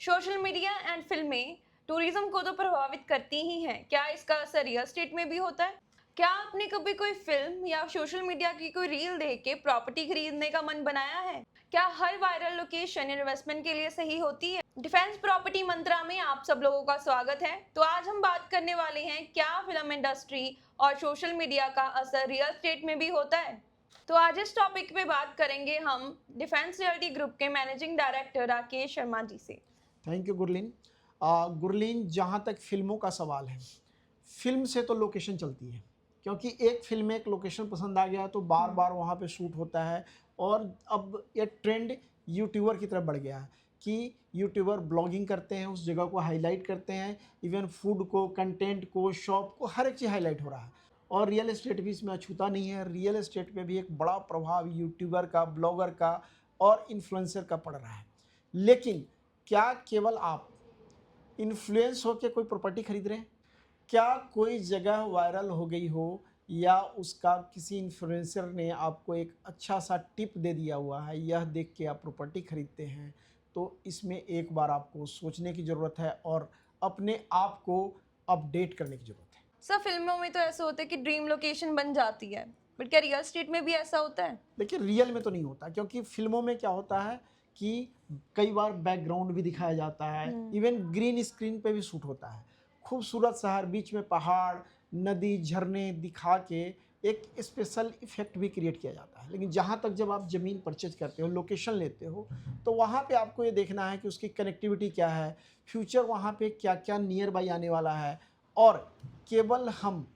Social media and फिल्में tourism को तो प्रभावित करती ही हैं। क्या इसका असर रियल एस्टेट में भी होता है? क्या आपने कभी कोई फिल्म या सोशल मीडिया की कोई रील देख के प्रॉपर्टी खरीदने का मन बनाया है? क्या हर वायरल लोकेशन इन्वेस्टमेंट के लिए सही होती है? डिफेंस प्रॉपर्टी मंत्रा में आप सब लोगों का स्वागत है। तो आज हम बात करने वाले हैं, क्या फिल्म इंडस्ट्री और सोशल मीडिया का असर रियल एस्टेट में भी होता है। तो आज इस टॉपिक पे बात करेंगे हम डिफेंस रियल्टी ग्रुप के मैनेजिंग डायरेक्टर राकेश शर्मा जी से। Thank you Gurleen. गुरलीन, जहाँ तक फिल्मों का सवाल है, फिल्म से तो लोकेशन चलती है, क्योंकि एक फिल्म में एक लोकेशन पसंद आ गया तो बार बार वहाँ पे शूट होता है। और अब ये ट्रेंड यूट्यूबर की तरफ बढ़ गया है कि यूट्यूबर ब्लॉगिंग करते हैं, उस जगह को हाईलाइट करते हैं, इवन फूड को, कंटेंट को, शॉप को, हर एक चीज़ हाईलाइट हो रहा है। और रियल एस्टेट भी इसमें अछूता नहीं है। रियल एस्टेट पे भी एक बड़ा प्रभाव यूट्यूबर का, ब्लॉगर का और इन्फ्लुएंसर का पड़ रहा है। लेकिन क्या केवल आप इन्फ्लुएंस होकर कोई प्रॉपर्टी खरीद रहे हैं? क्या कोई जगह वायरल हो गई हो या उसका किसी इन्फ्लुएंसर ने आपको एक अच्छा सा टिप दे दिया हुआ है, यह देख के आप प्रॉपर्टी खरीदते हैं? तो इसमें एक बार आपको सोचने की ज़रूरत है और अपने आप को अपडेट करने की ज़रूरत है। सर, फिल्मों में तो ऐसा होता है कि ड्रीम लोकेशन बन जाती है, बट क्या रियल एस्टेट में भी ऐसा होता है? देखिए, रियल में तो नहीं होता, क्योंकि फिल्मों में क्या होता है कि कई बार बैकग्राउंड भी दिखाया जाता है, इवन ग्रीन स्क्रीन पे भी शूट होता है। खूबसूरत शहर, बीच में पहाड़, नदी, झरने दिखा के एक स्पेशल इफेक्ट भी क्रिएट किया जाता है। लेकिन जहाँ तक जब आप ज़मीन परचेज करते हो, लोकेशन लेते हो, तो वहाँ पे आपको ये देखना है कि उसकी कनेक्टिविटी क्या है, फ्यूचर वहाँ पे क्या क्या नियर बाई आने वाला है। और केवल हम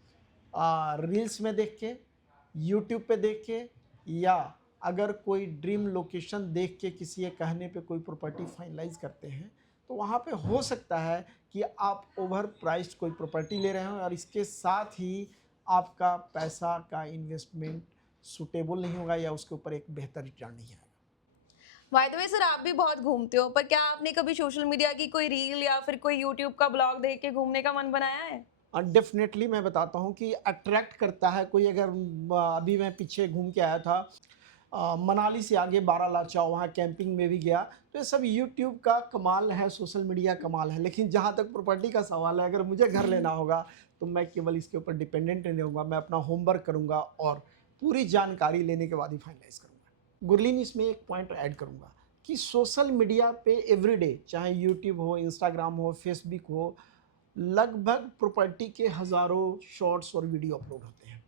रील्स में देख के, यूट्यूब पे देख के, या अगर कोई ड्रीम लोकेशन देख के किसी के कहने पे कोई प्रॉपर्टी फाइनलाइज करते हैं, तो वहाँ पे हो सकता है कि आप ओवर प्राइस्ड कोई प्रॉपर्टी ले रहे हो और इसके साथ ही आपका पैसा का इन्वेस्टमेंट सूटेबल नहीं होगा या उसके ऊपर एक बेहतर रिटर्न नहीं आएगा। बाय द वे सर, आप भी बहुत घूमते हो, पर क्या आपने कभी सोशल मीडिया की कोई रील या फिर कोई यूट्यूब का ब्लॉग देख के घूमने का मन बनाया है? और डेफिनेटली मैं बताता हूँ कि अट्रैक्ट करता है कोई। अगर अभी मैं पीछे घूम के आया था, मनाली से आगे बारालाचा, वहाँ कैंपिंग में भी गया। तो ये सब यूट्यूब का कमाल है, सोशल मीडिया कमाल है। लेकिन जहाँ तक प्रॉपर्टी का सवाल है, अगर मुझे घर लेना होगा तो मैं केवल इसके ऊपर डिपेंडेंट नहीं रहूँगा, मैं अपना होमवर्क करूँगा और पूरी जानकारी लेने के बाद ही फाइनलाइज करूँगा। गुरलीन, इसमें एक पॉइंट ऐड करूँगा कि सोशल मीडिया पे एवरीडे, चाहे यूट्यूब हो, इंस्टाग्राम हो, फेसबुक हो, लगभग प्रॉपर्टी के हज़ारों शॉट्स और वीडियो अपलोड होते हैं।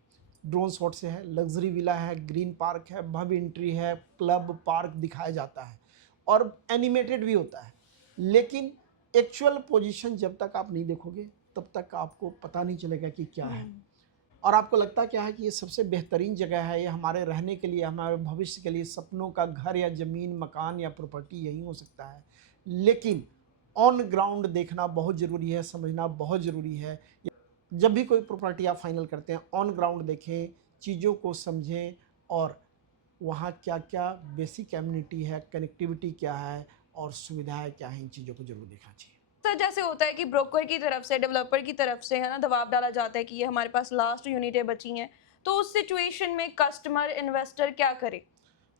ड्रोन शॉट से है, लग्जरी विला है, ग्रीन पार्क है, भव्य एंट्री है, क्लब पार्क दिखाया जाता है और एनिमेटेड भी होता है। लेकिन एक्चुअल पोजीशन जब तक आप नहीं देखोगे तब तक आपको पता नहीं चलेगा कि क्या है। और आपको लगता क्या है कि ये सबसे बेहतरीन जगह है, ये हमारे रहने के लिए, हमारे भविष्य के लिए, सपनों का घर या ज़मीन, मकान या प्रॉपर्टी यही हो सकता है। लेकिन ऑन ग्राउंड देखना बहुत ज़रूरी है, समझना बहुत ज़रूरी है। जब भी कोई प्रॉपर्टी आप फाइनल करते हैं, ऑन ग्राउंड देखें, चीज़ों को समझें और वहाँ क्या क्या बेसिक एमिनिटी है, कनेक्टिविटी क्या है और सुविधाएं क्या हैं, इन चीज़ों को जरूर देखना चाहिए। सर, जैसे होता है कि ब्रोकर की तरफ से, डेवलपर की तरफ से, है ना, दबाव डाला जाता है कि ये हमारे पास लास्ट यूनिटें बची हैं, तो उस सिचुएशन में कस्टमर, इन्वेस्टर क्या करे?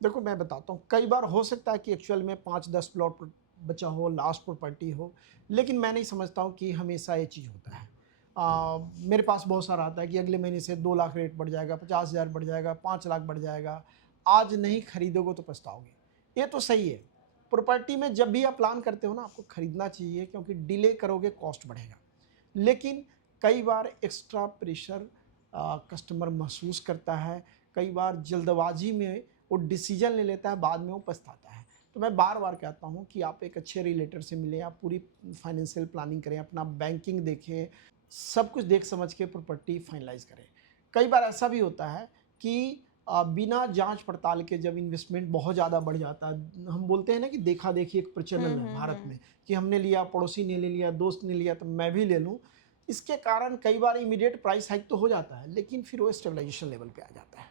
देखो, मैं बताता हूँ, कई बार हो सकता है कि एक्चुअल में 5-10 प्लॉट बचा हो, लास्ट प्रॉपर्टी हो, लेकिन मैं नहीं समझता हूँ कि हमेशा ये चीज़ होता है। मेरे पास बहुत सारा आता है कि अगले महीने से 2 लाख रेट बढ़ जाएगा, 50,000 बढ़ जाएगा, 5 लाख बढ़ जाएगा, आज नहीं खरीदोगे तो पछताओगे। ये तो सही है। प्रॉपर्टी में जब भी आप प्लान करते हो ना, आपको खरीदना चाहिए, क्योंकि डिले करोगे कॉस्ट बढ़ेगा। लेकिन कई बार एक्स्ट्रा प्रेशर कस्टमर महसूस करता है, कई बार जल्दबाजी में वो डिसीजन ले लेता है, बाद में वो पछताता है। तो मैं बार बार कहता हूँ कि आप एक अच्छे रिलेटर से मिलें, आप पूरी फाइनेंशियल प्लानिंग करें, अपना बैंकिंग देखें, सब कुछ देख समझ के प्रॉपर्टी फाइनलाइज करें। कई बार ऐसा भी होता है कि बिना जांच पड़ताल के जब इन्वेस्टमेंट बहुत ज़्यादा बढ़ जाता है, हम बोलते हैं ना कि देखा देखी एक प्रचलन है भारत में कि हमने लिया, पड़ोसी ने ले लिया, दोस्त ने लिया तो मैं भी ले लूँ। इसके कारण कई बार इमीडिएट प्राइस हाइक तो हो जाता है, लेकिन फिर वो स्टेबलाइजेशन लेवल पे आ जाता है।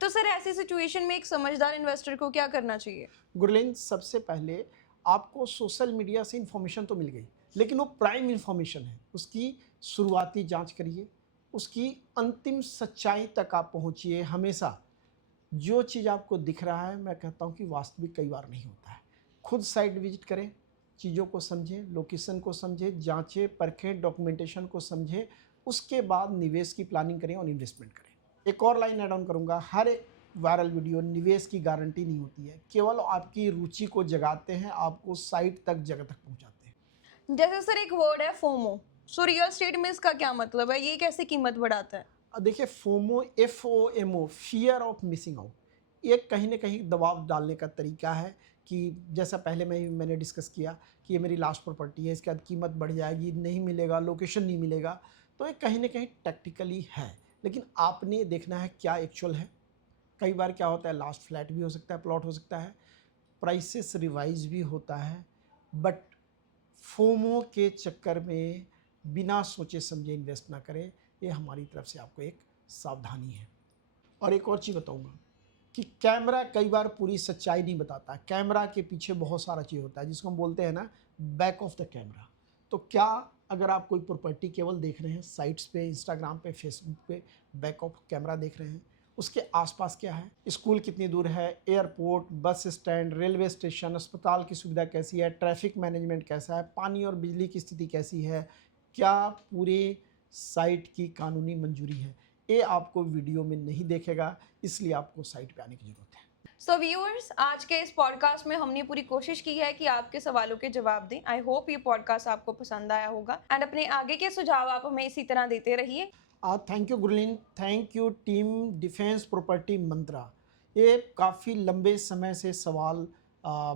तो सर, ऐसी सिचुएशन में एक समझदार इन्वेस्टर को क्या करना चाहिए? गुरलीन, सबसे पहले आपको सोशल मीडिया से इन्फॉर्मेशन तो मिल गई, लेकिन वो प्राइम इन्फॉर्मेशन है, उसकी शुरुआती जांच करिए, उसकी अंतिम सच्चाई तक आप पहुंचिए। हमेशा जो चीज़ आपको दिख रहा है, मैं कहता हूं कि वास्तविक कई बार नहीं होता है। खुद साइट विजिट करें, चीज़ों को समझें, लोकेशन को समझें, जांचें, परखें, डॉक्यूमेंटेशन को समझें, उसके बाद निवेश की प्लानिंग करें और इन्वेस्टमेंट करें। एक और लाइन ऐड ऑन करूँगा, हर एक वायरल वीडियो निवेश की गारंटी नहीं होती है, केवल आपकी रुचि को जगाते हैं, आपको साइट तक जगह तक पहुँचाते हैं। जैसे सर एक वर्ड है फोमो, सो रियल एस्टेट में इसका क्या मतलब है, ये कैसे कीमत बढ़ाता है? देखिए FOMO, FOMO, fear of missing out, ये कहीं ना कहीं दबाव डालने का तरीका है कि जैसा पहले मैंने डिस्कस किया कि ये मेरी लास्ट प्रॉपर्टी है, इसके बाद कीमत बढ़ जाएगी, नहीं मिलेगा, लोकेशन नहीं मिलेगा, तो ये कहीं ना कहीं टैक्टिकली है, लेकिन आपने देखना है क्या एक्चुअल है। कई बार क्या होता है, लास्ट फ्लैट भी हो सकता है, प्लॉट हो सकता है, प्राइसेस रिवाइज भी होता है, बट फोमो के चक्कर में बिना सोचे समझे इन्वेस्ट ना करें, ये हमारी तरफ से आपको एक सावधानी है। और एक और चीज़ बताऊंगा कि कैमरा कई बार पूरी सच्चाई नहीं बताता, कैमरा के पीछे बहुत सारा चीज़ होता है जिसको हम बोलते हैं ना बैक ऑफ द कैमरा। तो क्या अगर आप कोई प्रॉपर्टी केवल देख रहे हैं साइट्स पे, इंस्टाग्राम पे, फेसबुक पे, बैक ऑफ कैमरा देख रहे हैं, उसके आसपास क्या है, स्कूल कितनी दूर है, airport, bus stand, railway station, अस्पताल की सुविधा कैसी है, ट्रैफिक मैनेजमेंट कैसा है, पानी और बिजली की स्थिति कैसी है, क्या पूरे साइट की कानूनी मंजूरी है, ये आपको वीडियो में नहीं देखेगा, इसलिए आपको साइट पे आने की ज़रूरत है। सो व्यूअर्स, आज के इस पॉडकास्ट में हमने पूरी कोशिश की है कि आपके सवालों के जवाब दें। आई होप ये पॉडकास्ट आपको पसंद आया होगा एंड अपने आगे के सुझाव आप हमें इसी तरह देते रहिए। Thank you Gurleen, thank you team defence property Mantra. ये काफ़ी लंबे समय से सवाल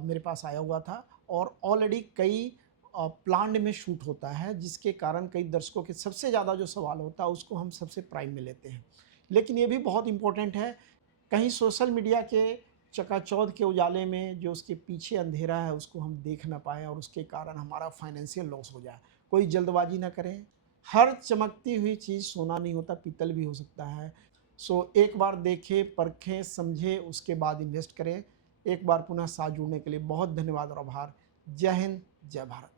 मेरे पास आया हुआ था और ऑलरेडी कई प्लान्ड में शूट होता है, जिसके कारण कई दर्शकों के सबसे ज़्यादा जो सवाल होता है उसको हम सबसे प्राइम में लेते हैं। लेकिन ये भी बहुत इम्पोर्टेंट है, कहीं सोशल मीडिया के चकाचौंध के उजाले में जो उसके पीछे अंधेरा है उसको हम देख ना पाएँ और उसके कारण हमारा फाइनेंशियल लॉस हो जाए। कोई जल्दबाजी ना करें, हर चमकती हुई चीज़ सोना नहीं होता, पीतल भी हो सकता है। सो एक बार देखें, परखें, समझें, उसके बाद इन्वेस्ट करें। एक बार पुनः साथ जुड़ने के लिए बहुत धन्यवाद और आभार। जय हिंद, जय भारत।